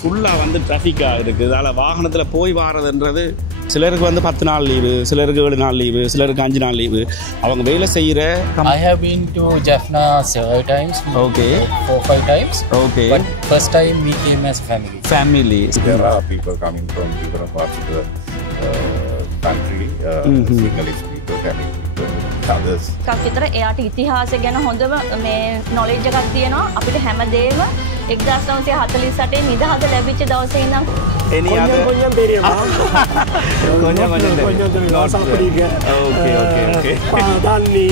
ஃபுல்லாக வந்து ட்ராஃபிக்காக இருக்குது. அதால் வாகனத்தில் போய் வாரதுன்றது சிலருக்கு வந்து 10 நாள் லீவு, சிலருக்கு 7 நாள் லீவு, சிலருக்கு 5 நாள் லீவு. அவங்க வேலை செய்கிற I have been to Jaffna several times. Okay. 4-5 times. Okay. But first time we came as family. Family. There are people coming from different parts of the country, Sinhalese people, Tamil people, others. එකක් විතර එයාට ඉතිහාසය ගැන හොඳම මේ නොලෙජ් එකක් තියෙනවා. අපිට හැමදේම 1948 නිදහස ලැබිච්ච දවසේ ඉඳන් கொஞ்சம் தெரியுமா? கொஞ்சம் தெரியும். சாப்பிடுங்க. ஓகே. தண்ணி,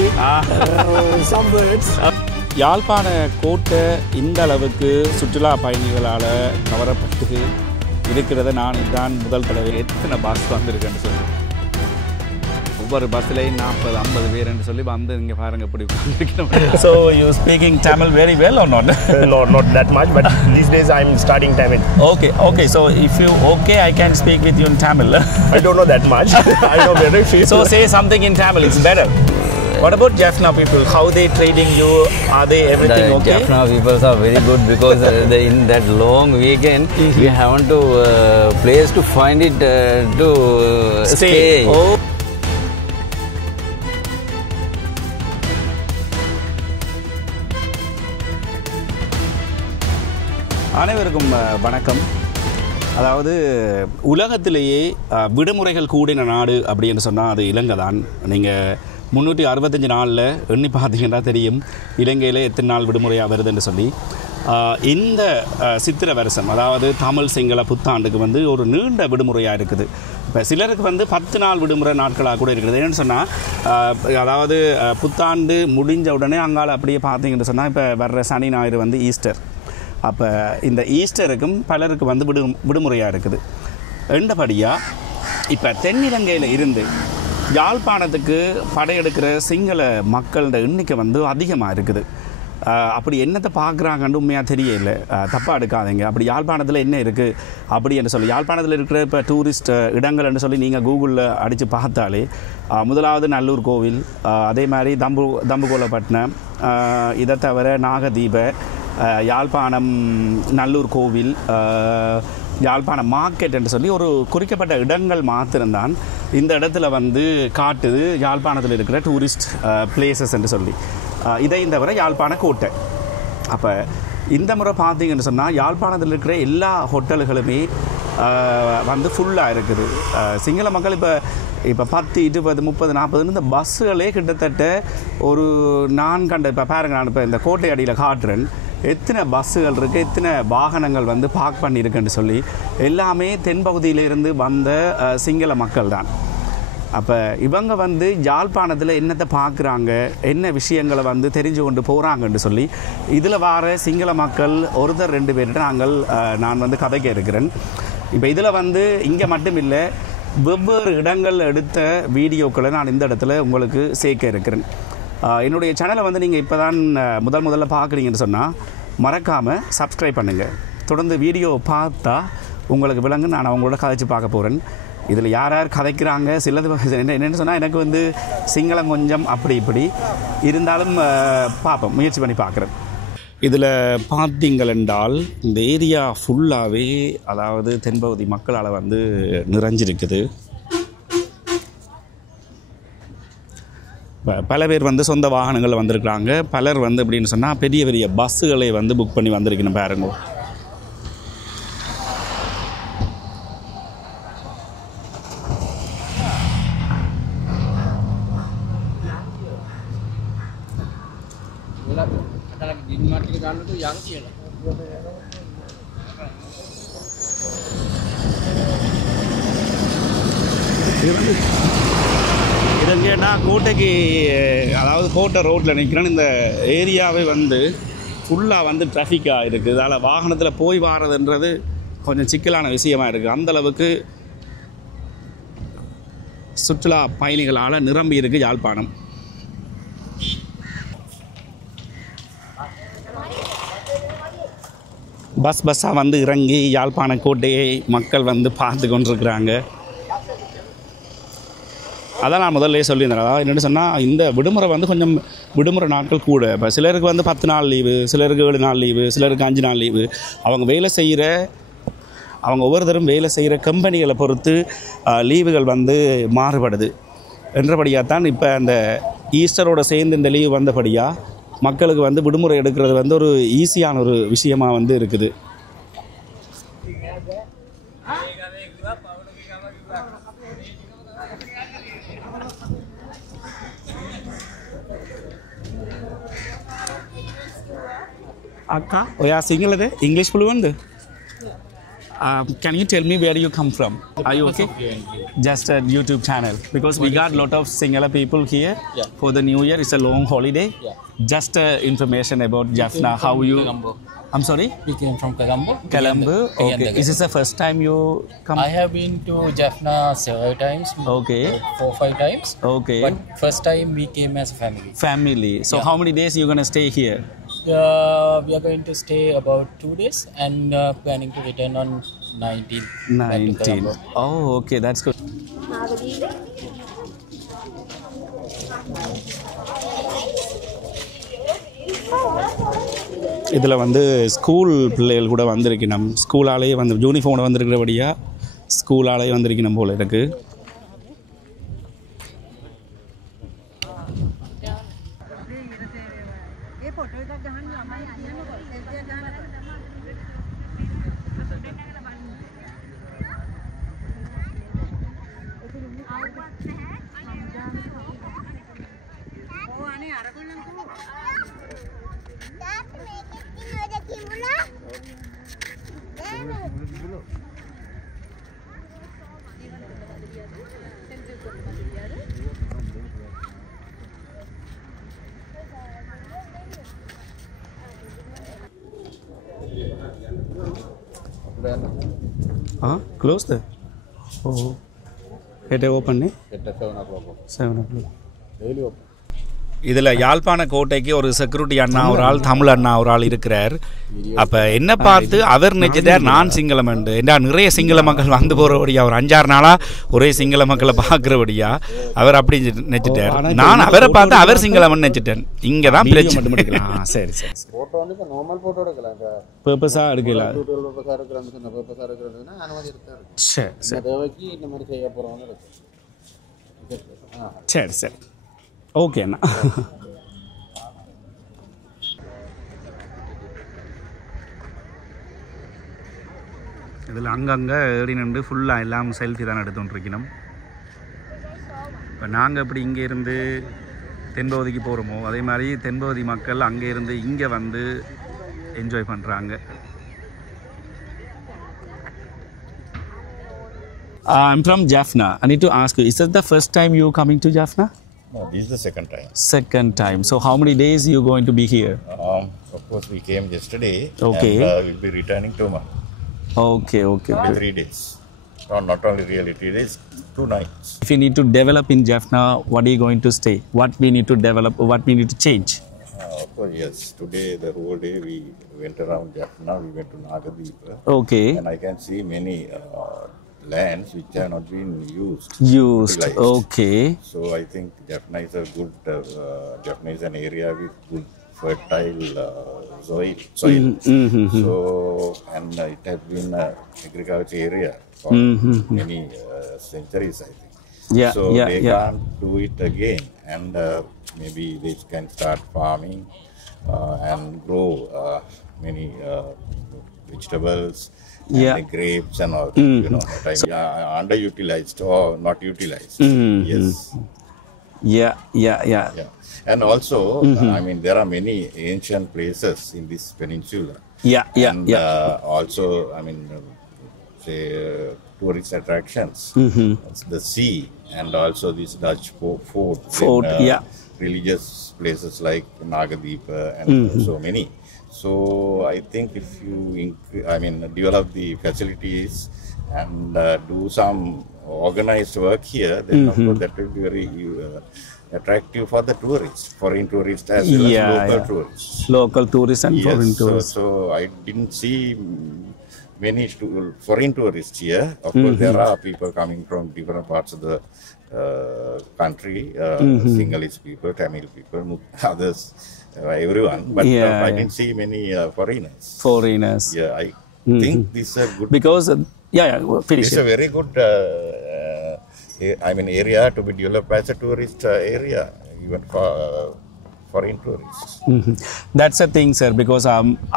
some words. யாழ்ப்பாண கோட்டை இந்த அளவுக்கு சுற்றுலா பயணிகளால் கவரப்பட்டு இருக்கிறத நான் இதுதான் முதல் தடவை. எத்தனை பஸ் வந்திருக்குன்னு சொல்லி ஒவ்வொரு பஸ்லையும் 40-50 பேர்ன்னு சொல்லி வந்து இங்கே பாருங்க இப்படி உட்காந்துருக்கணும். So you speaking Tamil very well or not? Not that much, but these days I'm studying Tamil. Okay. So if you I can speak with you in Tamil. I don't know that much. I know better. So say something in Tamil. It's better. What about Jaffna people? How they trading you? Are they everything okay? Jaffna people are very good because in that long weekend we haven't to place to find it to stay. Oh. அனைவருக்கும் வணக்கம். அதாவது உலகத்திலேயே விடுமுறைகள் கூடின நாடு அப்படின்னு சொன்னால் அது இலங்கை தான். நீங்கள் 365 நாளில் எண்ணி பார்த்தீங்கன்னா தெரியும் இலங்கையில் எத்தனை நாள் விடுமுறையாக வருதுன்னு சொல்லி. இந்த சித்திரை வருஷம் அதாவது தமிழ் சிங்கள புத்தாண்டுக்கு வந்து ஒரு நீண்ட விடுமுறையாக இருக்குது. இப்போ சிலருக்கு வந்து 10 நாள் விடுமுறை நாட்களாக கூட இருக்குது. என்னென்னு சொன்னால் அதாவது புத்தாண்டு முடிஞ்ச உடனே அங்கால அப்படியே பார்த்தீங்கன்னு சொன்னால் இப்போ வர்ற சனி ஞாயிறு வந்து ஈஸ்டர். அப்போ இந்த ஈஸ்டருக்கும் பலருக்கு வந்து விடுமுறையாக இருக்குது. ரெண்டபடியாக இப்போ தென்னிலங்கையில் இருந்து யாழ்ப்பாணத்துக்கு படையெடுக்கிற சிங்கள மக்களோட எண்ணிக்கை வந்து அதிகமாக இருக்குது. அப்படி என்னத்தை பார்க்குறாங்கன்னு உண்மையாக தெரியல. தப்பாக எடுக்காதீங்க. அப்படி யாழ்ப்பாணத்தில் என்ன இருக்குது அப்படின்னு சொல்லி யாழ்ப்பாணத்தில் இருக்கிற இப்போ டூரிஸ்ட் இடங்கள்னு சொல்லி நீங்கள் கூகுளில் அடித்து பார்த்தாலே முதலாவது நல்லூர் கோவில், அதே மாதிரி தம்புகோலப்பட்டினம், இதை தவிர நாகதீப, யாழ்ப்பாணம் நல்லூர் கோவில், யாழ்ப்பாணம் மார்க்கெட் என்று சொல்லி ஒரு குறிக்கப்பட்ட இடங்கள் மாத்திரம்தான் இந்த இடத்துல வந்து காட்டுது யாழ்ப்பாணத்தில் இருக்கிற டூரிஸ்ட் பிளேசஸ் என்று சொல்லி. இதை தவிர யாழ்ப்பாண கோட்டை. அப்போ இந்த முறை பார்த்தீங்கன்னு சொன்னால் யாழ்ப்பாணத்தில் இருக்கிற எல்லா ஹோட்டல்களுமே வந்து ஃபுல்லாக இருக்குது. சிங்கள மக்கள் இப்போ 10, 20, 30, 40 இந்த பஸ்ஸுகளே கிட்டத்தட்ட ஒரு நான் கண்ட இப்போ பாருங்க, நான் இப்போ இந்த கோட்டை அடியில் காட்டுறேன் எத்தனை பஸ்ஸுகள் இருக்குது, எத்தனை வாகனங்கள் வந்து பார்க் பண்ணியிருக்குன்னு சொல்லி. எல்லாமே தென்பகுதியிலிருந்து வந்த சிங்கள மக்கள் தான். அப்போ இவங்க வந்து யாழ்ப்பாணத்தில் என்னத்தை பார்க்குறாங்க, என்ன விஷயங்களை வந்து தெரிஞ்சு கொண்டு போகிறாங்கன்னு சொல்லி இதில் வர சிங்கள மக்கள் ஒருத்தர் 2 பேர்கிட்ட நான் வந்து கதைக்க இருக்கிறேன். இப்போ இதில் வந்து இங்கே மட்டும் இல்லை, வெவ்வேறு இடங்கள் எடுத்த வீடியோக்களை நான் இந்த இடத்துல உங்களுக்கு சேர்க்க இருக்கிறேன். என்னுடைய சேனலை வந்து நீங்கள் இப்போ தான் முதல்ல பார்க்குறீங்கன்னு சொன்னால் மறக்காமல் சப்ஸ்கிரைப் பண்ணுங்கள். தொடர்ந்து வீடியோ பார்த்தா உங்களுக்கு விளங்கு. நான் அவங்களோட கதைச்சு பார்க்க போகிறேன். இதில் யார் கதைக்கிறாங்க, சிலது என்னென்னு சொன்னால் எனக்கு வந்து சிங்களம் கொஞ்சம் அப்படி இப்படி இருந்தாலும் பார்ப்போம், முயற்சி பண்ணி பார்க்குறேன். இதில் பார்த்தீங்கள் என்றால் இந்த ஏரியா ஃபுல்லாகவே அதாவது தென்பகுதி மக்களால் வந்து நிறைஞ்சிருக்குது. பல பேர் வந்து சொந்த வாகனங்களில் வந்திருக்கிறாங்க. பலர் வந்து எப்படின்னு சொன்னால் பெரிய பெரிய பஸ்ஸுகளை வந்து புக் பண்ணி வந்திருக்கணும் பாருங்க. இதங்கேட்டா கோட்டைக்கு அதாவது கோட்டை ரோட்டில் நிற்கிறேன்னு இந்த ஏரியாவே வந்து ஃபுல்லாக வந்து ட்ராஃபிக்காக இருக்குது. அதால் வாகனத்தில் போய் வாரதுன்றது கொஞ்சம் சிக்கலான விஷயமாக இருக்குது. அந்தளவுக்கு சுற்றுலா பயணிகளால் நிரம்பி இருக்குது யாழ்ப்பாணம். பஸ்ஸாக வந்து இறங்கி யாழ்ப்பாண கோட்டையை மக்கள் வந்து பார்த்து கொண்டிருக்கிறாங்க. அதான் நான் முதல்ல சொல்லியிருந்தேன். அதாவது என்னென்னு சொன்னால் இந்த விடுமுறை வந்து கொஞ்சம் விடுமுறை நாட்கள் கூட. இப்போ சிலருக்கு வந்து 10 நாள் லீவு, சிலருக்கு 7 நாள் லீவு, சிலருக்கு 5 நாள் லீவு. அவங்க வேலை செய்கிற அவங்க ஒவ்வொருத்தரும் வேலை செய்கிற கம்பெனிகளை பொறுத்து லீவுகள் வந்து மாறுபடுது என்றபடியாக தான் இப்போ அந்த ஈஸ்டரோட சேர்ந்து இந்த லீவு வந்தபடியாக மக்களுக்கு வந்து விடுமுறை எடுக்கிறது வந்து ஒரு ஈஸியான ஒரு விஷயமாக வந்து இருக்குது. Akka, ඔයා සිංහලද? English පුළුවන්ද? Can you tell me where you come from? Are you okay? Just a YouTube channel. Because we got lot of Sinhala people here for the New Year. It's a long holiday. Just information about Jaffna. How you... Colombo. I'm sorry? We came from Colombo. Colombo. Okay. Is this the first time you come? I have been to Jaffna several times. Okay. 4 or 5 times. Okay. But first time we came as a family. Family. So how many days you going to stay here? We are going to stay about 2 days and planning to return on 19th. back to 19. Colombo. Oh, okay. That's good. இதில் வந்து ஸ்கூல் பிள்ளைகள் கூட வந்திருக்கணும். ஸ்கூலாலேயே வந்து யூனிஃபார்மோட வந்திருக்கிறபடியாக ஸ்கூலாலேயே வந்திருக்கணும் போல் எனக்கு. Close there. Oh. It open, eh? 7 o'clock. 7 o'clock. Daily open. இதில் யாழ்ப்பாண கோட்டைக்கு ஒரு செக்யூரிட்டி அண்ணா ஒரு ஆள், தமிழ் அண்ணா ஒரு ஆள் இருக்கிறார். அப்போ என்ன பார்த்து அவர் நினச்சிட்டார் நான் சிங்களம் உண்டு. ஏன்னா நிறைய சிங்கள மக்கள் வந்து போகிறபடியா ஒரு 5-6 நாளாக ஒரே சிங்கள மக்களை பார்க்குறபடியா அவர் அப்படி நினச்சிட்டார். நான் அவரை பார்த்து அவர் சிங்களம்னு நினச்சிட்டேன். இங்கே தான் பிரச்சனை. சரி சரி ஃபோட்டோ வந்து இப்போ நார்மல் ஃபோட்டோ எடுக்கலாம். இப்போ பர்பஸாக எடுக்கல. பர்பஸாக எடுக்கிறான்னு சொன்ன பர்பஸாக எடுக்கிறதுனா அனுமதி எடுத்தாரு. சரி சரி தேவைக்கு இந்த மாதிரி செய்ய போகிறவங்க இருக்கு. சரி சரி ஓகே அண்ணா. இதில் அங்கங்கே ஏறி நின்று ஃபுல்லாக எல்லாம் செல்ஃபி தான் எடுத்துகிட்ருக்கணும். இப்போ நாங்கள் எப்படி இங்கே இருந்து தென்பகுதிக்கு போகிறோமோ அதே மாதிரி தென்பகுதி மக்கள் அங்கே இருந்து இங்கே வந்து என்ஜாய் பண்ணுறாங்க. I'm from Jaffna. I need to ask you, is that the first time you coming to Jaffna? No, this is the second time. Second time. So how many days you going to be here? Of course, we came yesterday. Okay. And we'll be returning tomorrow. Okay, okay. Maybe 3 days. No, not only really 3 days, 2 nights. If you need to develop in Jaffna, what are you going to stay? What we need to develop, what we need to change? Of course, yes. Today, the whole day we went around Jaffna. We went to Nagadeepa. Okay. And I can see many lands which have not been used. Utilized. Okay. So I think Jaffna is a good, Jaffna is an area with good fertile soil. So, and it has been an agriculture area for many centuries, I think. Yeah, So yeah, they yeah. can't do it again, and maybe they can start farming and grow many vegetables. Yeah. And the grapes and all, you know, underutilized or not utilized. Yes. Yeah, yeah, yeah. Yeah. And also, I mean, there are many ancient places in this peninsula. Yeah, yeah, And yeah. also, I mean, say, tourist attractions. It's the sea, and also this Dutch fort. Fort, then, yeah. Religious places like Nagadeepa and so many. So I think if you, develop the facilities and do some organized work here, then of course that will be very attractive for the tourists, foreign tourists as well as local tourists. Local tourists and foreign tourists. So I didn't see many foreign tourists here. Of course, there are people coming from different parts of the country, Sinhalese people, Tamil people, others. Everyone, but I didn't see many foreigners. Foreigners. Yeah, think this is a good. Because finish It's it. a very good, area to be developed as a tourist area, even for foreign tourists. That's the thing, sir, because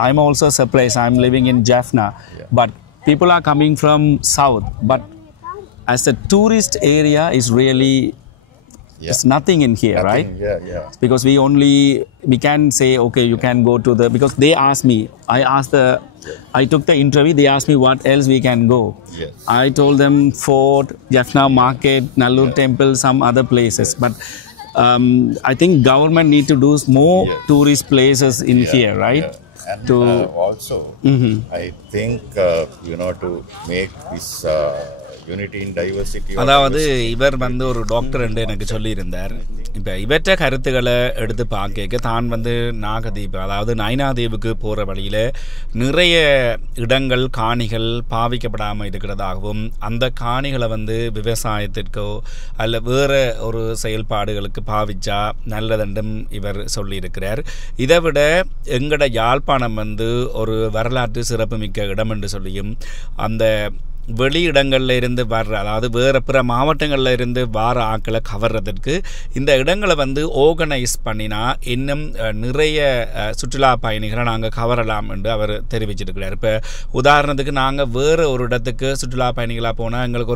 I'm also surprised. I'm living in Jaffna, but people are coming from south. But as a tourist area, is really it's nothing in here, right? Yeah. Because we can say, okay, you can go to the, because they asked me, I took the interview, they asked me what else we can go. Yes. I told them Fort, Jaffna Market, Nallur Temple, some other places. But I think government need to do more tourist places in here, right? Yeah. And To also, I think, to make this unity in diversity. அதாவது இவர் வந்து ஒரு டாக்டர் என்று எனக்கு சொல்லியிருந்தார். இப்போ இவற்ற கருத்துக்களை எடுத்து பார்க்க தான் வந்து நாகதீப், அதாவது நைனாதீவுக்கு போகிற வழியில் நிறைய இடங்கள் காணிகள் பாவிக்கப்படாமல் இருக்கிறதாகவும் அந்த காணிகளை வந்து விவசாயத்திற்கோ அல்ல வேறு ஒரு செயல்பாடுகளுக்கு பாவிச்சா நல்லதென்றும் இவர் சொல்லியிருக்கிறார். இதை விட எங்கட யாழ்ப்பாணம் வந்து ஒரு வரலாற்று சிறப்புமிக்க இடம் என்று சொல்லியும் அந்த வெளியிடங்களில் இருந்து வர்ற, அதாவது வேறு பிற மாவட்டங்களில் இருந்து வார ஆக்களை கவர்றதுக்கு இந்த இடங்களை வந்து ஆர்கனைஸ் பண்ணினா இன்னும் நிறைய சுற்றுலா பயணிகளை நாங்கள் கவரலாம் என்று அவர் தெரிவிச்சிருக்கிறார். இப்போ உதாரணத்துக்கு நாங்கள் வேறு ஒரு இடத்துக்கு சுற்றுலா பயணிகளாக போனால் எங்களுக்கு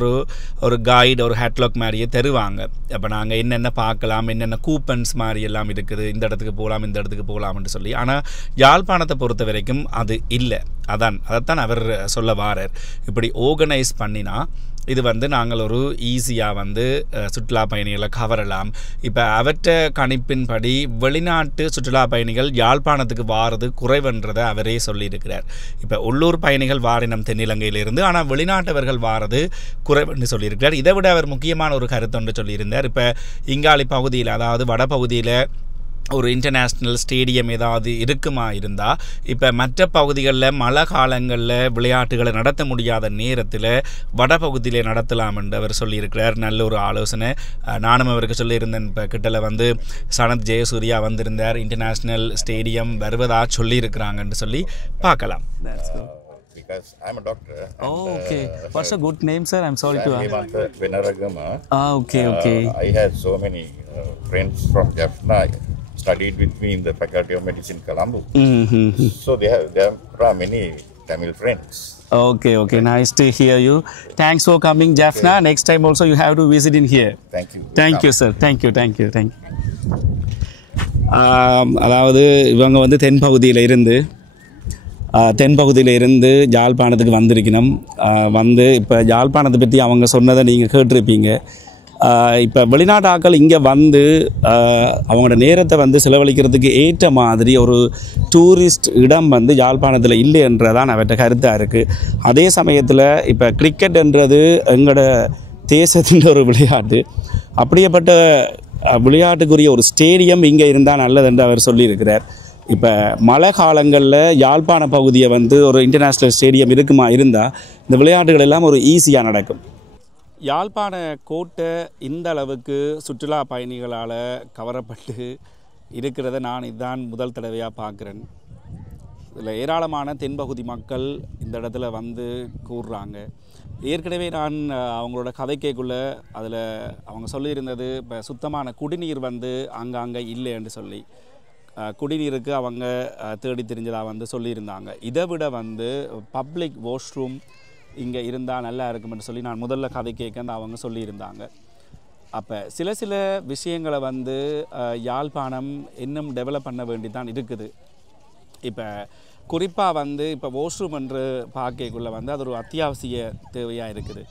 ஒரு கைடு, ஒரு ஹேட்லாக் மாதிரியே தருவாங்க. அப்போ நாங்கள் என்னென்ன பார்க்கலாம், என்னென்ன கூப்பன்ஸ் மாதிரி எல்லாம் இருக்குது, இந்த இடத்துக்கு போகலாம் இந்த இடத்துக்கு போகலாம்னு சொல்லி. ஆனால் யாழ்ப்பாணத்தை பொறுத்த வரைக்கும் அது இல்லை. அதைத்தான் அவர் சொல்ல வாரார். இப்படி ஆர்கனைஸ் பண்ணினா இது வந்து நாங்கள் ஒரு ஈஸியாக வந்து சுற்றுலா பயணிகளை கவரலாம். இப்போ அவற்ற கணிப்பின்படி வெளிநாட்டு சுற்றுலா பயணிகள் யாழ்ப்பாணத்துக்கு வாரது குறைவென்றதை அவரே சொல்லியிருக்கிறார். இப்போ உள்ளூர் பயணிகள் வாரினம் தென்னிலங்கையிலிருந்து, ஆனால் வெளிநாட்டவர்கள் வாரது குறைவென்று சொல்லியிருக்கிறார். இதை விட அவர் முக்கியமான ஒரு கருத்தொன்று சொல்லியிருந்தார். இப்போ இங்காலி பகுதியில், அதாவது வடபகுதியில் ஒரு இன்டர்நேஷ்னல் ஸ்டேடியம் ஏதாவது இருக்குமா இருந்தால், இப்போ மற்ற பகுதிகளில் மழை காலங்களில் விளையாட்டுகளை நடத்த முடியாத நேரத்தில் வடபகுதியில் நடத்தலாம் என்று அவர் சொல்லியிருக்கிறார். நல்ல ஒரு ஆலோசனை. நானும் அவருக்கு சொல்லியிருந்தேன். இப்போ கிட்டல வந்து சனத் ஜெயசூர்யா வந்திருந்தார், இன்டர்நேஷ்னல் ஸ்டேடியம் வருவதாக சொல்லியிருக்கிறாங்கன்னு சொல்லி பார்க்கலாம். Because I'm a doctor. Okay. What's a good name, sir? I'm sorry to ask. Hemantha Venaragama. Okay. I had so many friends from Jaffna studied with me in the Faculty of Medicine, Colombo. So there are many Tamil friends. Okay. Nice to hear you. Thanks for coming, Jaffna. Next time also you have to visit in here. Thank you, sir. Thank you. அதாவது இவங்க வந்து தென்பகுதியில் இருந்து யாழ்ப்பாணத்துக்கு வந்திருக்கணும். வந்து இப்போ யாழ்ப்பாணத்தை பற்றி அவங்க சொன்னதை நீங்கள் கேட்டிருப்பீங்க. இப்போ வெளிநாட்டு ஆட்கள் இங்கே வந்து அவங்களோட நேரத்தை வந்து செலவழிக்கிறதுக்கு ஏற்ற மாதிரி ஒரு டூரிஸ்ட் இடம் வந்து யாழ்ப்பாணத்தில் இல்லைன்றதான் அவற்ற கருத்தாக இருக்குது. அதே சமயத்தில் இப்போ கிரிக்கெட்ன்றது எங்களோட தேசத்தின் ஒரு விளையாட்டு. அப்படியேப்பட்ட விளையாட்டுக்குரிய ஒரு ஸ்டேடியம் இங்கே இருந்தால் நல்லதுன்னு அவர் சொல்லியிருக்கிறார். இப்போ மழை காலங்களில் யாழ்ப்பாண பகுதியை வந்து ஒரு இன்டர்நேஷ்னல் ஸ்டேடியம் இருந்தால் இந்த விளையாட்டுகள் எல்லாம் ஒரு ஈஸியாக நடக்கும். யாழ்ப்பாண கோட்டை இந்த அளவுக்கு சுற்றுலா பயணிகளால் கவரப்பட்டு இருக்கிறத நான் இதுதான் முதல் தடவையாக பார்க்குறேன். இதில் ஏராளமான தென்பகுதி மக்கள் இந்த இடத்துல வந்து கூறுறாங்க. ஏற்கனவே நான் அவங்களோட கதைக்கைக்குள்ளே அதில் அவங்க சொல்லியிருந்தது, இப்போ சுத்தமான குடிநீர் வந்து அங்கங்கே இல்லைன்னு சொல்லி குடிநீருக்கு அவங்க தேடி தெரிஞ்சதாக வந்து சொல்லியிருந்தாங்க. இதை விட வந்து பப்ளிக் வாஷ்ரூம் இங்கே இருந்தால் நல்லா இருக்குமென்னு சொல்லி நான் முதல்ல கதை கேட்க அவங்க சொல்லியிருந்தாங்க. அப்போ சில விஷயங்களை வந்து யாழ்ப்பாணம் இன்னும் டெவலப் பண்ண வேண்டி தான் இருக்குது. இப்போ குறிப்பாக வந்து இப்போ வாஷ்ரூம் என்று பார்க்கக்குள்ளே வந்து அது ஒரு அத்தியாவசிய தேவையாக இருக்குது.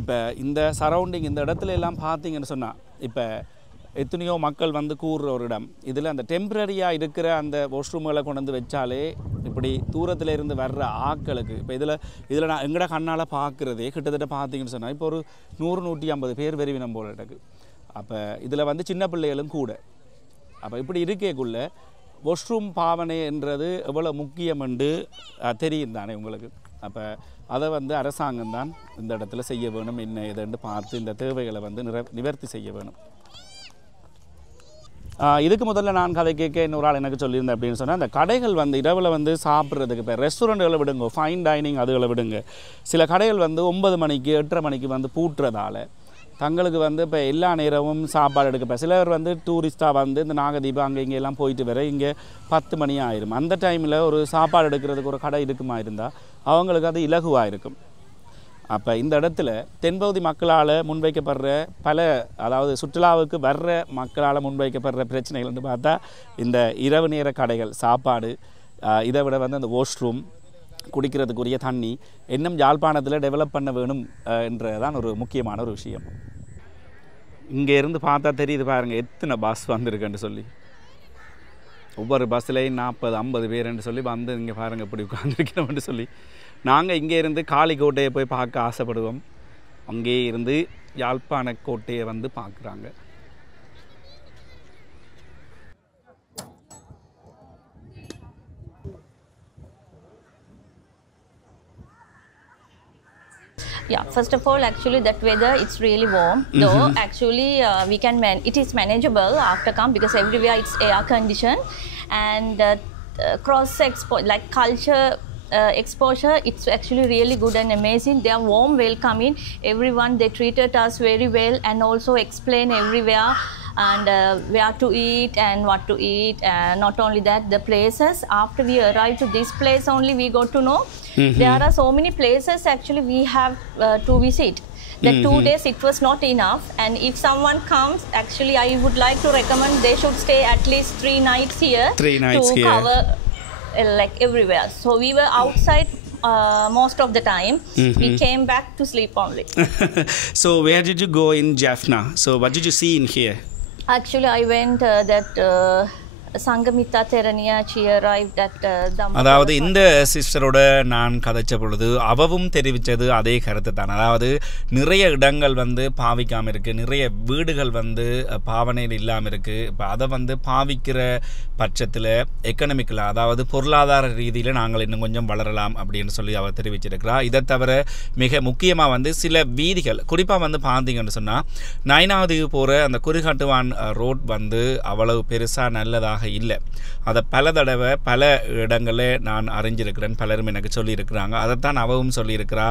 இப்போ இந்த சரௌண்டிங் இந்த இடத்துல எல்லாம் பார்த்தீங்கன்னு சொன்னால் இப்போ எத்தனையோ மக்கள் வந்து கூறுற ஒரு இடம். இதில் அந்த டெம்பரரியாக இருக்கிற அந்த வாஷ்ரூம்களை கொண்டு வந்து வச்சாலே இப்படி தூரத்தில் இருந்து வர்ற ஆட்களுக்கு இப்போ இதில் நான் எங்கட கண்ணால் பார்க்குறதே கிட்டத்தட்ட பார்த்தீங்கன்னு சொன்னால் இப்போ ஒரு 100-150 பேர் வெறிவினம் போல இருக்குது. அப்போ இதில் வந்து சின்ன பிள்ளைகளும் கூட. அப்போ இப்படி இருக்கக்குள்ள வாஷ்ரூம் பாவனைன்றது எவ்வளோ முக்கியம் என்று தெரியும் தானே உங்களுக்கு. அப்போ அதை வந்து அரசாங்கம் தான் இந்த இடத்துல செய்ய வேணும். என்ன எதுன்னு பார்த்து இந்த தேவைகளை வந்து நிவர்த்தி செய்ய வேணும். இதுக்கு முதல்ல நான் கதை கேட்க இன்னொரு ஆள் எனக்கு சொல்லியிருந்தேன் அப்படின்னு சொன்னால் அந்த கடைகள் வந்து இரவில் வந்து சாப்பிட்றதுக்கு இப்போ ரெஸ்டாரண்ட்டுகளை விடுங்க, ஃபைன் டைனிங் அதுகளை விடுங்க, சில கடைகள் வந்து 9 மணிக்கு 8:30 மணிக்கு வந்து பூட்டுறதால தங்களுக்கு வந்து இப்போ எல்லா நேரமும் சாப்பாடு எடுக்க. இப்போ சிலர் வந்து டூரிஸ்ட்டாக வந்து இந்த நாகதீபம் அங்கே இங்கெல்லாம் போயிட்டு வர இங்கே 10 மணி ஆயிரும். அந்த டைமில் ஒரு சாப்பாடு எடுக்கிறதுக்கு ஒரு கடை இருக்குமா இருந்தால் அவங்களுக்கு அது இலகுவாக இருக்கும். அப்போ இந்த இடத்துல தென்பகுதி மக்களால் முன்வைக்கப்படுற அதாவது சுற்றுலாவுக்கு வர்ற மக்களால் முன்வைக்கப்படுற பிரச்சனைகள்னு பார்த்தா இந்த இரவு நேர கடைகள், சாப்பாடு, இதை விட வந்து அந்த வாஷ்ரூம், குடிக்கிறதுக்குரிய தண்ணி இன்னும் யாழ்ப்பாணத்தில் டெவலப் பண்ண வேணும் என்றதான் ஒரு முக்கியமான ஒரு விஷயம். இங்கே இருந்து பார்த்தா தெரியுது பாருங்கள் எத்தனை பஸ் வந்திருக்குன்னு சொல்லி. ஒவ்வொரு பஸ்ஸிலையும் 40-50 பேருன்னு சொல்லி வந்து இங்கே பாருங்கள் இப்படி உட்காந்துருக்கிறோம்னு சொல்லி. நாங்கள் இங்கே இருந்து காளிக்கோட்டையை போய் பார்க்க ஆசைப்படுவோம், அங்கே இருந்து யாழ்ப்பாண கோட்டையை வந்து பார்க்குறாங்க. Yeah, first of all, actually that weather it's really warm. Though actually we can it is manageable after come because everywhere it's air conditioned and cross like culture exposure. It's actually really good and amazing. They are warm welcoming everyone. They treated us very well and also explain everywhere and where to eat and what to eat. Not only that, the places after we arrived to this place only we got to know there are so many places actually we have to visit. The 2 days it was not enough, and if someone comes, actually I would like to recommend they should stay at least 3 nights here 3 nights to here. cover like everywhere. So we were outside most of the time. We came back to sleep only. So where did you go in Jaffna? So what did you see in here? Actually I went that Sangamita Theraniya, she arrived at அதாவது இந்த சிஸ்டரோட நான் கதைச்ச பொழுது அவவும் தெரிவித்தது அதே கருத்து தான். அதாவது நிறைய இடங்கள் வந்து பாவிக்காமல் இருக்குது, நிறைய வீடுகள் வந்து பாவனையில் இல்லாமல் இருக்குது. இப்போ அதை வந்து பாவிக்கிற பட்சத்தில் எக்கனாமிக்கலாக, அதாவது பொருளாதார ரீதியில் நாங்கள் இன்னும் கொஞ்சம் வளரலாம் அப்படின்னு சொல்லி அவர் தெரிவிச்சிருக்கிறார். இதை தவிர மிக முக்கியமாக வந்து சில வீதிகள், குறிப்பாக வந்து பார்த்தீங்கன்னு சொன்னால் நைனாவது போகிற அந்த குறிகாட்டுவான் ரோட் வந்து அவ்வளவு பெருசாக நல்லதாக இல்லை. அதை பல தடவை பல இடங்களில் நான் அறிஞ்சிருக்கிறேன், பலரும் எனக்கு சொல்லியிருக்கிறாங்க. அதைத்தான் அவவும் சொல்லியிருக்கிறா,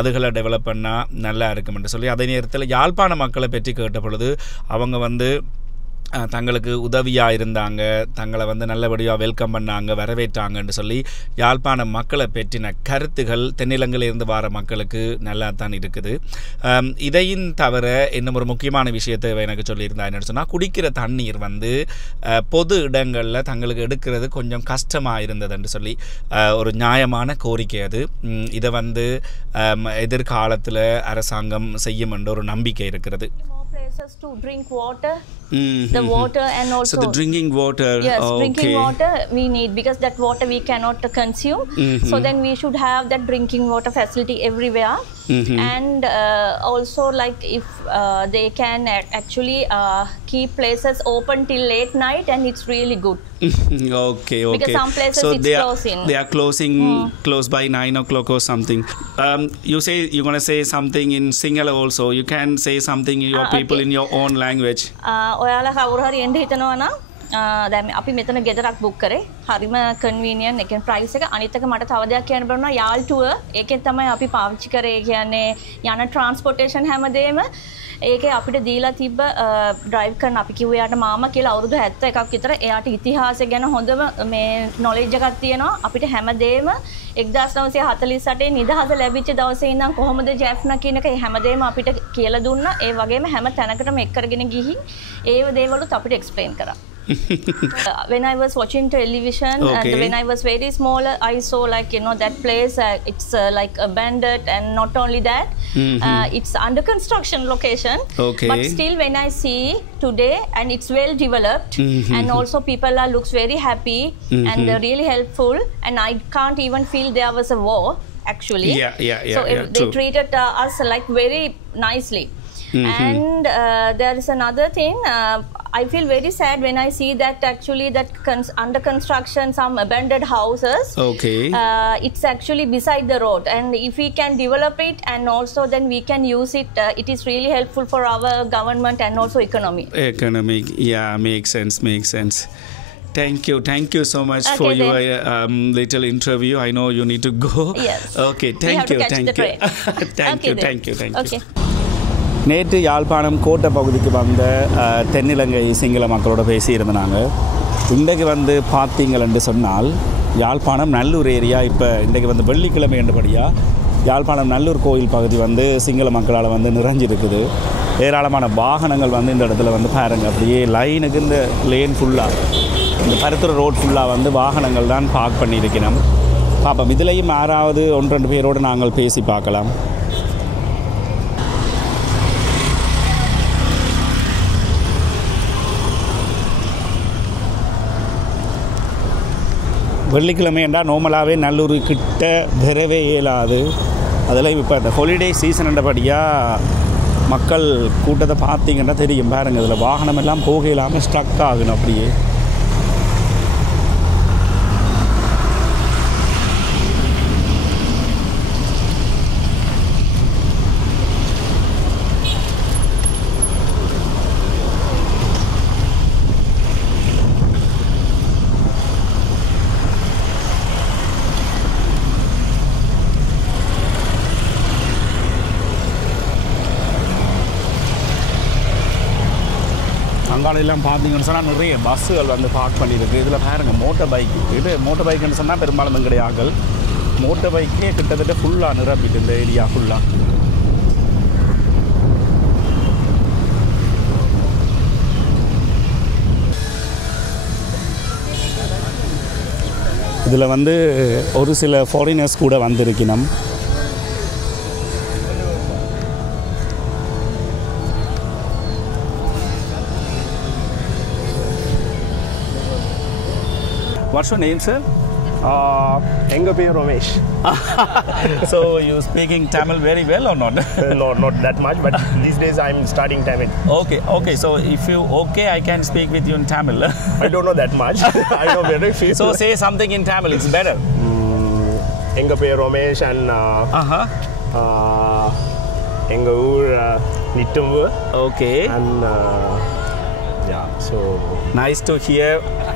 அதுகளை டெவலப் பண்ணால் நல்லா இருக்கும் என்று சொல்லி. அதே நேரத்தில் யாழ்ப்பாண மக்களை பற்றி கேட்ட பொழுது அவங்க வந்து தங்களுக்கு உதவியாக இருந்தாங்க, தங்களை வந்து நல்லபடியாக வெல்கம் பண்ணாங்க, வரவேற்றாங்கன்னு சொல்லி யாழ்ப்பாண மக்களை பற்றின கருத்துகள் தென்னிலங்கையிலிருந்து வர மக்களுக்கு நல்லா தான் இருக்குது. இதையும் தவிர இன்னும் ஒரு முக்கியமான விஷயத்தை எனக்கு சொல்லியிருந்தா என்னென்னு சொன்னால், குடிக்கிற தண்ணீர் வந்து பொது இடங்களில் தங்களுக்கு எடுக்கிறது கொஞ்சம் கஷ்டமாக இருந்ததுன்னு சொல்லி ஒரு நியாயமான கோரிக்கை அது. இதை வந்து எதிர்காலத்தில் அரசாங்கம் செய்யும் என்ற ஒரு நம்பிக்கை இருக்கிறது. places to drink water, the water and also so the drinking water. Yes, drinking water we need because that water we cannot consume. So then we should have that drinking water facility everywhere. And also like if they can actually keep places open till late night, and it's really good. Okay. Because some places so it's closing. They are closing close by 9 o'clock or something. You say you're going to say something in Sinhala also. You can say something your people in your own language. ඔයාලා කවුරු හරි එන්න හිතනවා නම් දැන් අපි මෙතන ගෙදරක් බුක් කරේ. හරිම කන්වීනියන්ට් එකෙන් ප්‍රයිස් එක. අනිත් එක මට තව දෙයක් කියන්න බලනවා යාල් ටුවර්. ඒකෙන් තමයි අපි පාවිච්චි කරේ. කියන්නේ යන ට්‍රාන්ස්පෝර්ටේෂන් හැමදේම ඒකේ අපිට දීලා තිබ්බ ඩ්‍රයිව් කරන අපි කිව්වේ යාට මාමා කියලා අවුරුදු 71ක් විතර එයාට ඉතිහාසය ගැන හොඳම මේ නොලෙජ් එකක් තියෙනවා. අපිට හැමදේම 1948 නිදහස ලැබිච්ච දවසේ ඉඳන් කොහොමද ජැෆ්නා කියන එක හැමදේම අපිට කියලා දුන්නා. ඒ වගේම හැම තැනකටම එක් කරගෙන ගිහින් ඒ දේවලුත් අපිට එක්ස්ප්ලেইন කරා. When I was watching television and when I was very small, I saw like that place it's like abandoned, and not only that it's under construction location. But still when I see today, and it's well developed, and also people looks very happy and they're really helpful, and I can't even feel there was a war actually. So they treated us like very nicely. And there is another thing, I feel very sad when I see that actually that under construction some abandoned houses. Okay. It's actually beside the road, and if we can develop it and also then we can use it, it is really helpful for our government and also economy. Economic, yeah, makes sense. Thank you so much Okay, for your then. little interview. I know you need to go. Yes. Okay, We have thank to you. catch the train. Thank you. Okay. நேற்று யாழ்ப்பாணம் கோட்டை பகுதிக்கு வந்த தென்னிலங்கை சிங்கள மக்களோட பேசியிருந்தாங்க. இன்றைக்கு வந்து பார்த்தீங்களென்று சொன்னால் யாழ்ப்பாணம் நல்லூர் ஏரியா இப்போ இன்றைக்கு வந்து வெள்ளிக்கிழமை என்றபடியாக யாழ்ப்பாணம் நல்லூர் கோயில் பகுதி வந்து சிங்கள மக்களால் வந்து நிறைஞ்சிருக்குது. ஏராளமான வாகனங்கள் வந்து இந்த இடத்துல வந்து பாருங்கள், அப்படியே லைனுக்கு இந்த லேன் ஃபுல்லாக இந்த பருத்துறை ரோட் ஃபுல்லாக வந்து வாகனங்கள் தான் பார்க் பண்ணியிருக்கணும். பாப்போம், இதுலேயும் யாராவது 1-2 பேரோடு நாங்கள் பேசி பார்க்கலாம். வெள்ளிக்கிழமை என்றால் நார்மலாகவே நல்லூர் கிட்ட வரவே இயலாது. அதில் இப்போ இந்த ஹாலிடே சீசன் என்றபடியாக மக்கள் கூட்டத்தை பார்த்தீங்கன்னா தெரியும் பாருங்கள், இதில் வாகனம் எல்லாம் போக இல்லாமல் ஸ்டக் ஆகணும் அப்படியே. அங்காலையெல்லாம் பார்த்தீங்கன்னு சொன்னால் நிறைய பஸ்ஸுகள் வந்து பார்க் பண்ணியிருக்கு. இதில் பாருங்கள் மோட்டர் பைக்குன்னு சொன்னால் பெரும்பாலும் எங்களுடைய ஆக்கள் மோட்டர் பைக்கே கிட்டத்தட்ட ஃபுல்லாக நிரப்பிட்டு இந்த ஏரியா ஃபுல்லாக. இதில் வந்து ஒரு சில ஃபாரினர்ஸ் கூட வந்திருக்கணும். What's your name, sir? Engape Ramesh. So you speaking Tamil very well or not? No, not that much, but these days I'm studying Tamil. Okay. So if you I can speak with you in Tamil. I don't know that much. I know very few. So say something in Tamil. It's better. Engape Ramesh and Enga Oor Nittumvu. Okay. And yeah, so nice to hear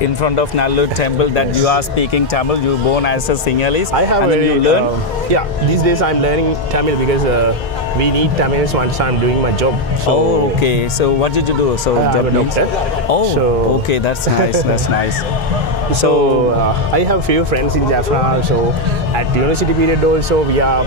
in front of Nallur temple that you are speaking Tamil. You born as a Sinhalese. I have and then you learn. These days I'm learning Tamil because we need Tamils once I'm doing my job. So okay. So what did you do? So I'm a Japanese? doctor. Okay, that's nice. That's nice. So I have few friends in Jaffna. So at university period also we are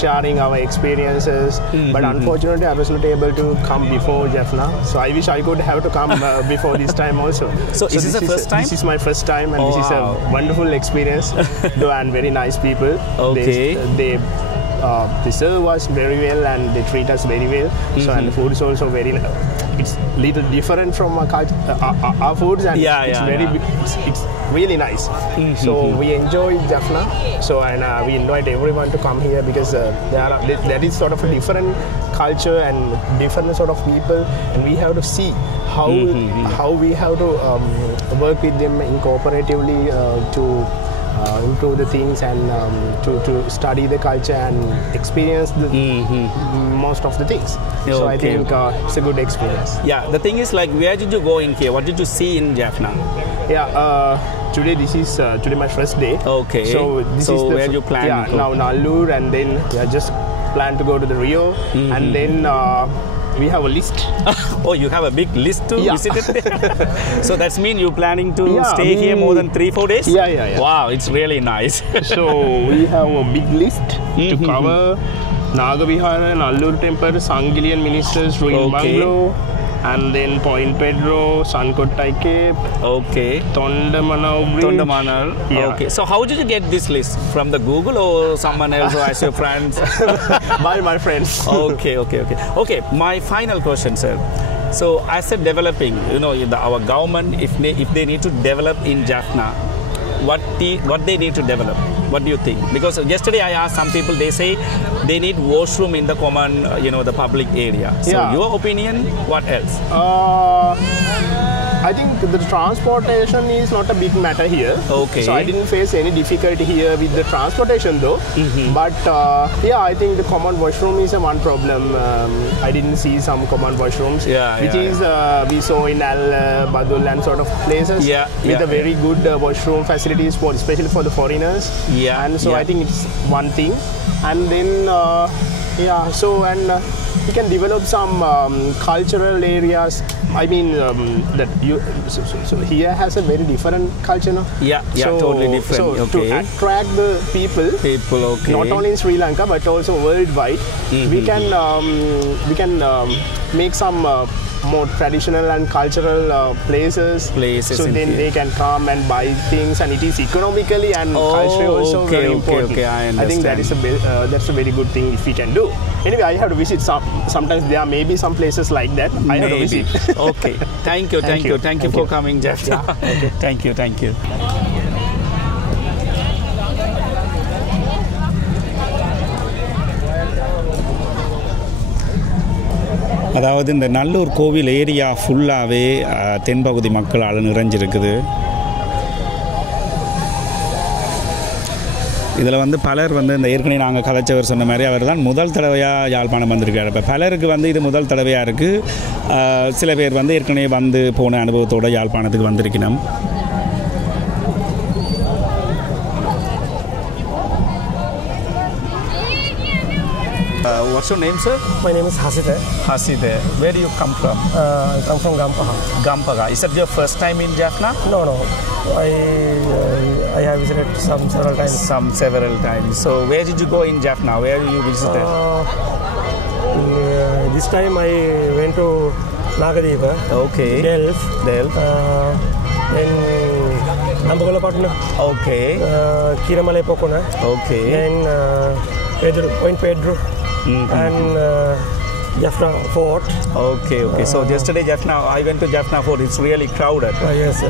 sharing our experiences. But unfortunately I was not able to come before Jaffna. So I wish I could have to come before this time also. So is this the first time? This is my first time, and this is a wonderful experience. Though, and very nice people. Okay. They serve us very well and they treat us very well. So and the food is also very. It's little different from our foods, and it's really nice. So we enjoy Jaffna. So and we invite everyone to come here because there is sort of a different culture and different sort of people, and we have to see how we have to work with them incooperatively to improve the things and to study the culture and experience the most of the things. So I think it's a good experience. Yeah, the thing is like, where did you go in here? What did you see in Jaffna? Today this is today my first day. Okay. So this is where you plan to go? Now Nallur, and then just plan to go to the Rio, and then we have a list. Oh, you have a big list to visit it? So that's mean you planning to stay here more than 3-4 days? Yeah. Wow, it's really nice. So we have a big list to cover Nagavihara, Nallur Temple, Sangilian Ministers, Ruin Bungalow, and then Point Pedro, Sankottai Cape. Okay. Tondamanal Bridge. Yeah. Okay. So how did you get this list? From the Google or someone else or as your friends? By my friends. Okay. My final question, sir. So as a developing, our government, if they need to develop in Jaffna, what they need to develop? What do you think? Because yesterday I asked some people, they say they need washroom in the common, the public area. So your opinion, what else? I think the transportation is not a big matter here. Okay. So I didn't face any difficulty here with the transportation though. But I think the common washroom is one problem. I didn't see some common washrooms, we saw in Al Badul and sort of places with a very good washroom facilities especially for the foreigners. And so I think it's one thing. And then we can develop some cultural areas. I mean that so here has a very different culture, no? Totally different. So to attract the people, not only in Sri Lanka but also worldwide, we can make some more traditional and cultural places so then they can come and buy things, and it is economically and culturally also very important. I think that is that's a very good thing if we can do. Anyway, I have to visit sometimes there may be some places like that. I have to visit. Okay, thank you for coming, Jeff. Thank you. அதாவது இந்த நல்லூர் கோவில் ஏரியா ஃபுல்லாகவே தென்பகுதி மக்களால் நிறைஞ்சிருக்குது. இதில் வந்து பலர் வந்து இந்த ஏற்கனவே நாங்கள் கதைச்சவர் சொன்ன மாதிரி அவர் தான் முதல் தடவையாக யாழ்ப்பாணம் வந்திருக்காரு. இப்போ பலருக்கு வந்து இது முதல் தடவையாக இருக்குது. சில பேர் வந்து ஏற்கனவே வந்து போன அனுபவத்தோடு யாழ்ப்பாணத்துக்கு வந்திருக்கணும். What's your name, sir? My name is Hasite. Hasite. Where do you come from? I come from Gampaha. Gampaha. Is that your first time in Jaffna? No. I have visited several times. So where did you go in Jaffna? Where you visited? This time I went to Nagadeepa. Okay. Delft. Then Nambagolapatna. Okay. Kiramale Pokona. Okay. Then Point Pedro. And Jaffna Fort. Okay. So yesterday I went to Jaffna Fort. It's really crowded. Yes,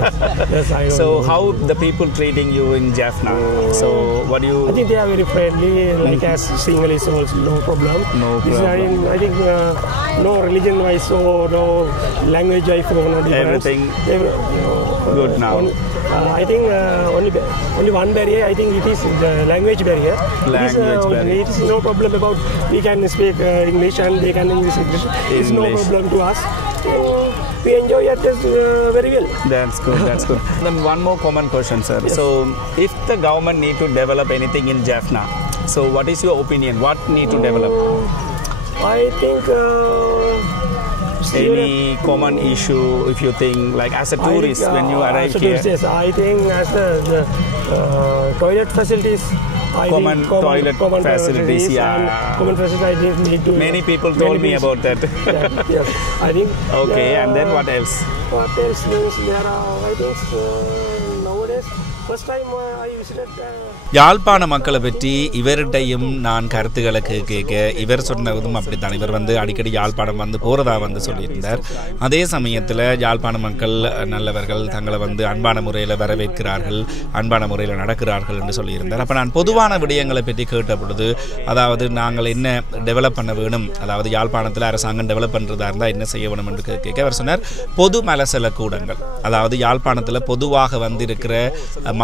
I know. So how the people treating you in Jaffna? So what do you? I think they are very friendly. Like as single is also no problem. I think no religion wise or no language wise or no difference. Everything good now. I think only one barrier. I think it is the language barrier. It is no problem about we can speak English and they can English. It's no problem to us. We enjoy it very well. That's good. Then one more common question, sir. Yes. So if the government need to develop anything in Jaffna, so what is your opinion? What need to develop? I think any common issue if you think, like as a tourist when you arrive here? Yes, I think as the toilet facilities. Common toilet facilities, common facilities need to. Many people told me about that. Yes, I think. Okay, and then what else? What else means there are, I think nowadays. First time I visited. யாழ்ப்பாண மக்களை பற்றி இவர்கிட்டையும் நான் கருத்துக்களை கேட்க இவர் சொன்னதும் அப்படித்தான். இவர் வந்து அடிக்கடி யாழ்ப்பாணம் வந்து போகிறதா வந்து சொல்லியிருந்தார். அதே சமயத்தில் யாழ்ப்பாண மக்கள் நல்லவர்கள், தங்களை வந்து அன்பான முறையில் வரவேற்கிறார்கள், அன்பான முறையில் நடக்கிறார்கள் என்று சொல்லியிருந்தார். அப்போ நான் பொதுவான விடயங்களை பற்றி கேட்ட பொழுது, அதாவது நாங்கள் என்ன டெவலப் பண்ண வேணும், அதாவது யாழ்ப்பாணத்தில் அரசாங்கம் டெவலப் பண்ணுறதா இருந்தால் என்ன செய்ய வேணும் என்று கேட்க அவர் சொன்னார், பொது மலசல கூடங்கள், அதாவது யாழ்ப்பாணத்தில் பொதுவாக வந்து இருக்கிற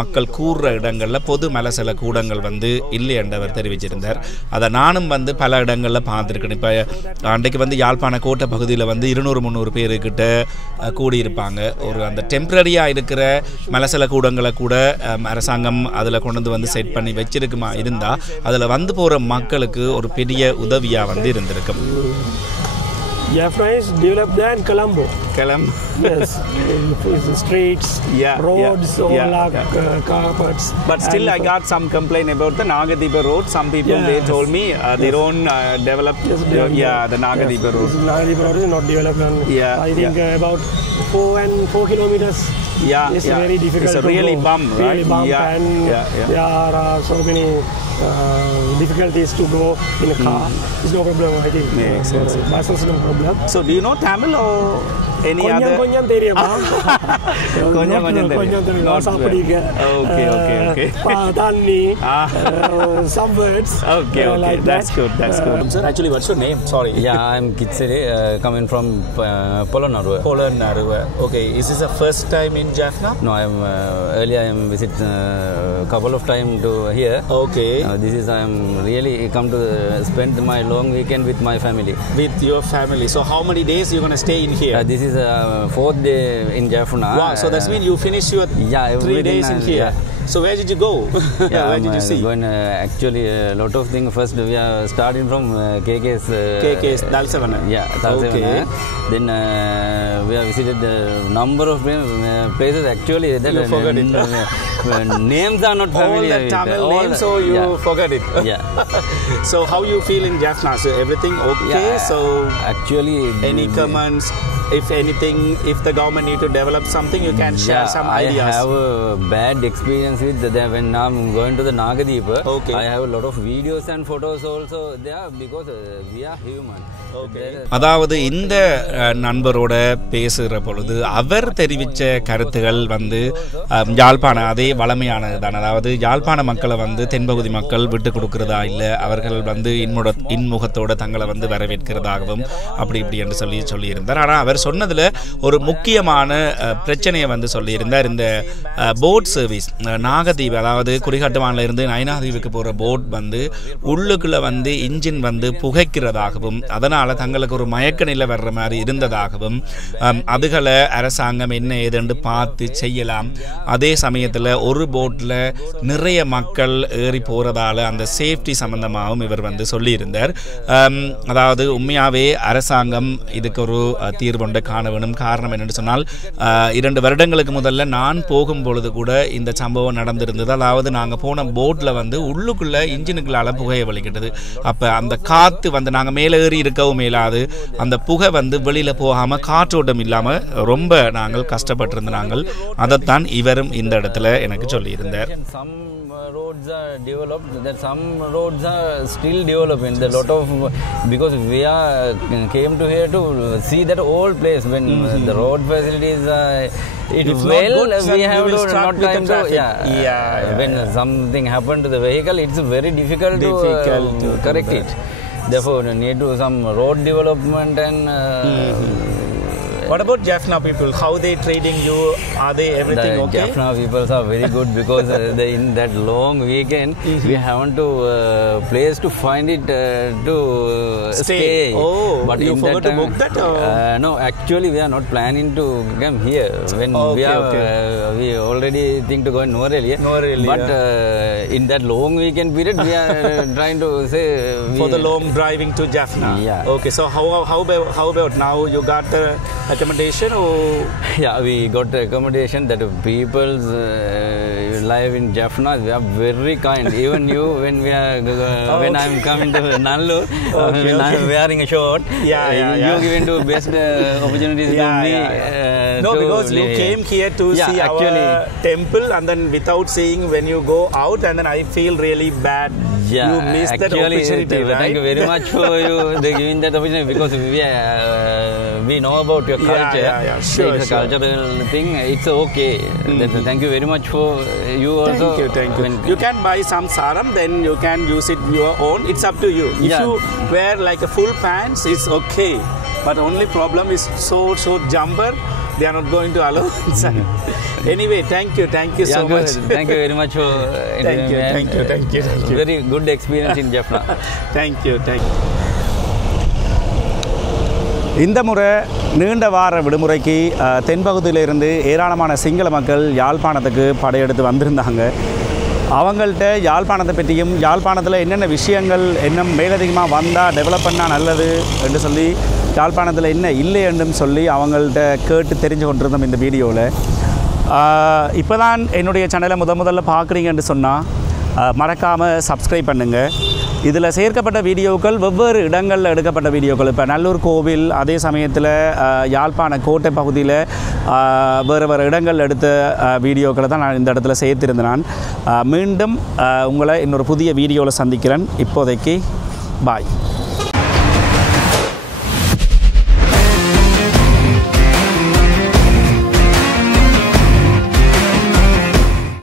மக்கள் கூறுற இடங்களில் பொது மலசல கூடங்கள் வந்து இல்லை என்றவர் தெரிவிச்சிருந்தார். அதை நானும் வந்து பல இடங்களில் பார்த்துருக்கேன். இப்போ அன்றைக்கு வந்து யாழ்ப்பாண கோட்டை பகுதியில் வந்து 200-300 பேருக்கிட்ட கூடியிருப்பாங்க. ஒரு அந்த டெம்பரரியாக இருக்கிற மலசல கூடங்களை கூட அரசாங்கம் அதில் கொண்டு வந்து செட் பண்ணி வச்சிருக்குமா இருந்தால் அதில் வந்து போகிற மக்களுக்கு ஒரு பெரிய உதவியாக வந்து இருந்திருக்கும். Jaffna is developed there in Colombo. Yes, streets, roads, carpets. But still, I got some complaint about the Nagadeepa road. Some people they told me they don't develop. The Nagadeepa road. Nagadeepa road is not developed. I think about 4 kilometers. It's very difficult. It's a really bump, right? Really bump, and there are so many difficulties to go in a car. It's no problem, I think. Makes sense. Bus is no problem. So, do you know Tamil or any other? கொஞ்சம் தெரியுமா? கொஞ்சம் தெரியும். சாப்பிடுங்க. Okay. தண்ணி. Some words. Okay. Like That's good. Sir, actually, what's your name? Sorry. Yeah, I'm Kitsiri, coming from Polonnaruwa. Polonnaruwa. Okay. Is this the first time in Jaffna? No, I'm earlier I am visit couple of time to here. Okay. This is I am really come to spend my long weekend with my family. With your family. So how many days you gonna stay in here? This is 4th day in Jaffna. Wow. So that's mean you finish your 3 days in here. Yeah. So where did you go? Where did you see? Going, actually a lot of things. First we are starting from KK's Dalsavana. Yeah, Dalsavana. Okay. Then we have visited a number of places. Actually, that you forgot it. Names are not familiar. All the Tamil names, so you forgot it. Yeah. So how you feel in Jaffna? So everything okay? Yeah, so actually, any comments? If anything, if the government need to develop something, you can share some ideas. I have a bad experience with that when I'm going to the Nagadeepa. Okay. I have a lot of videos and photos also there because we are human. அதாவது இந்த நண்பரோட பேசுகிற பொழுது அவர் தெரிவித்த கருத்துகள் வந்து யாழ்ப்பாண அதே வளமையானது தான். அதாவது யாழ்ப்பாண மக்களை வந்து தென்பகுதி மக்கள் விட்டு கொடுக்கிறதா இல்லை, அவர்கள் வந்து இன்முகத்தோட தங்களை வந்து வரவேற்கிறதாகவும் அப்படி இப்படி என்று சொல்லியிருந்தார். ஆனால் அவர் சொன்னதில் ஒரு முக்கியமான பிரச்சனையை வந்து சொல்லியிருந்தார். இந்த போட் சர்வீஸ் நாகதீப், அதாவது குறிகாட்டுவானில் இருந்து நயனாதீவுக்கு போகிற போட் வந்து உள்ளுக்குள்ளே வந்து இன்ஜின் வந்து புகைக்கிறதாகவும் அதனால் தங்களுக்கு ஒரு மயக்க நிலை வர்ற மாதிரி இருந்ததாகவும் அதுகளை அரசாங்கம் என்ன ஏதென்று பார்த்து செய்யலாம். அதே சமயத்தில் ஒரு போட்டில் நிறைய மக்கள் ஏறி போகிறதால அந்த சேஃப்டி சம்பந்தமாகவும் இவர் வந்து சொல்லியிருந்தார். அதாவது உண்மையாகவே அரசாங்கம் இதுக்கு ஒரு தீர்வுண்டை காண வேணும். காரணம் என்னென்னு சொன்னால் 2 வருடங்களுக்கு முதல்ல நான் போகும்பொழுது கூட இந்த சம்பவம் நடந்திருந்தது. அதாவது நாங்கள் போன போட்டில் வந்து உள்ளுக்குள்ளே இன்ஜினுக்களால் புகையை வலிக்கிட்டது. அப்போ அந்த காற்று வந்து நாங்கள் மேலே ஏறி இருக்கவும் மேலாது, அந்த புகை வந்து வெளியில் போகாமல் காற்றோட்டம் இல்லாமல் ரொம்ப நாங்கள் கஷ்டப்பட்டிருந்த நாங்கள். அதைத்தான் இவரும் இந்த இடத்துல எனக்கு சொல்லியிருந்தார். Roads are developed, that some roads are still developing. The lot of because we are came to here to see that old place when the road facilities it if well good, we have to not time to when something happened to the vehicle, it's very difficult to correct it. Therefore need to some road development and What about Jaffna people? How they trading you? Are they everything okay? Jaffna people are very good because in that long weekend we haven't to place to find it to stay. Oh, but you in forgot that time, to book that? No, actually we are not planning to come here. When we already think to go in Norelia. But in that long weekend period we are trying to say for the long driving to Jaffna. Yeah. Okay, so how about now? You got the accommodation or? Yeah, we got the accommodation that people live in Jaffna. We are very kind. Even you, when we are when I'm coming to Nallur, when I'm wearing a short, you given to best opportunities to me. No, because you came here to see our temple, and then without seeing when you go out, and then I feel really bad. Yeah, you missed that opportunity, right? Thank you very much for you giving that opportunity because we know about your culture. Sure, it's a cultural thing. It's okay. Thank you very much for you also. Thank you. You can buy some saram, then you can use it your own. It's up to you. If you wear like a full pants, it's okay. But only problem is short jumper. They are not going to allow inside. Anyway, thank you so much. Thank you very much for thank you. Very good experience in Jaffna. Thank you. இந்த முறை நீண்ட வார விடுமுறைக்கு தென்பகுதியிலிருந்து ஏராளமான சிங்கள மக்கள் யாழ்ப்பாணத்துக்கு படையெடுத்து வந்திருந்தாங்க. அவங்கள்ட்ட யாழ்ப்பாணத்தை பற்றியும் யாழ்ப்பாணத்தில் என்னென்ன விஷயங்கள் என்ன மேலதிகமாக வந்தால் டெவலப் பண்ணால் நல்லது என்று சொல்லி யாழ்ப்பாணத்தில் என்ன இல்லை என்றும் சொல்லி அவங்கள்ட்ட கேட்டு தெரிஞ்சு கொண்டிருந்தோம் இந்த வீடியோவில். இப்போ தான் என்னுடைய சேனலை முதல்ல பார்க்குறீங்கன்னு சொன்னால் மறக்காமல் சப்ஸ்கிரைப் பண்ணுங்கள். இதில் சேர்க்கப்பட்ட வீடியோக்கள் வெவ்வேறு இடங்களில் எடுக்கப்பட்ட வீடியோக்கள். இப்போ நல்லூர் கோவில், அதே சமயத்தில் யாழ்ப்பாண கோட்டை பகுதியில் வேறு இடங்கள் எடுத்த வீடியோக்களை தான் நான் இந்த இடத்துல சேர்த்திருந்தேன். நான் மீண்டும் உங்களை இன்னொரு புதிய வீடியோவில் சந்திக்கிறேன். இப்போதைக்கு பாய்.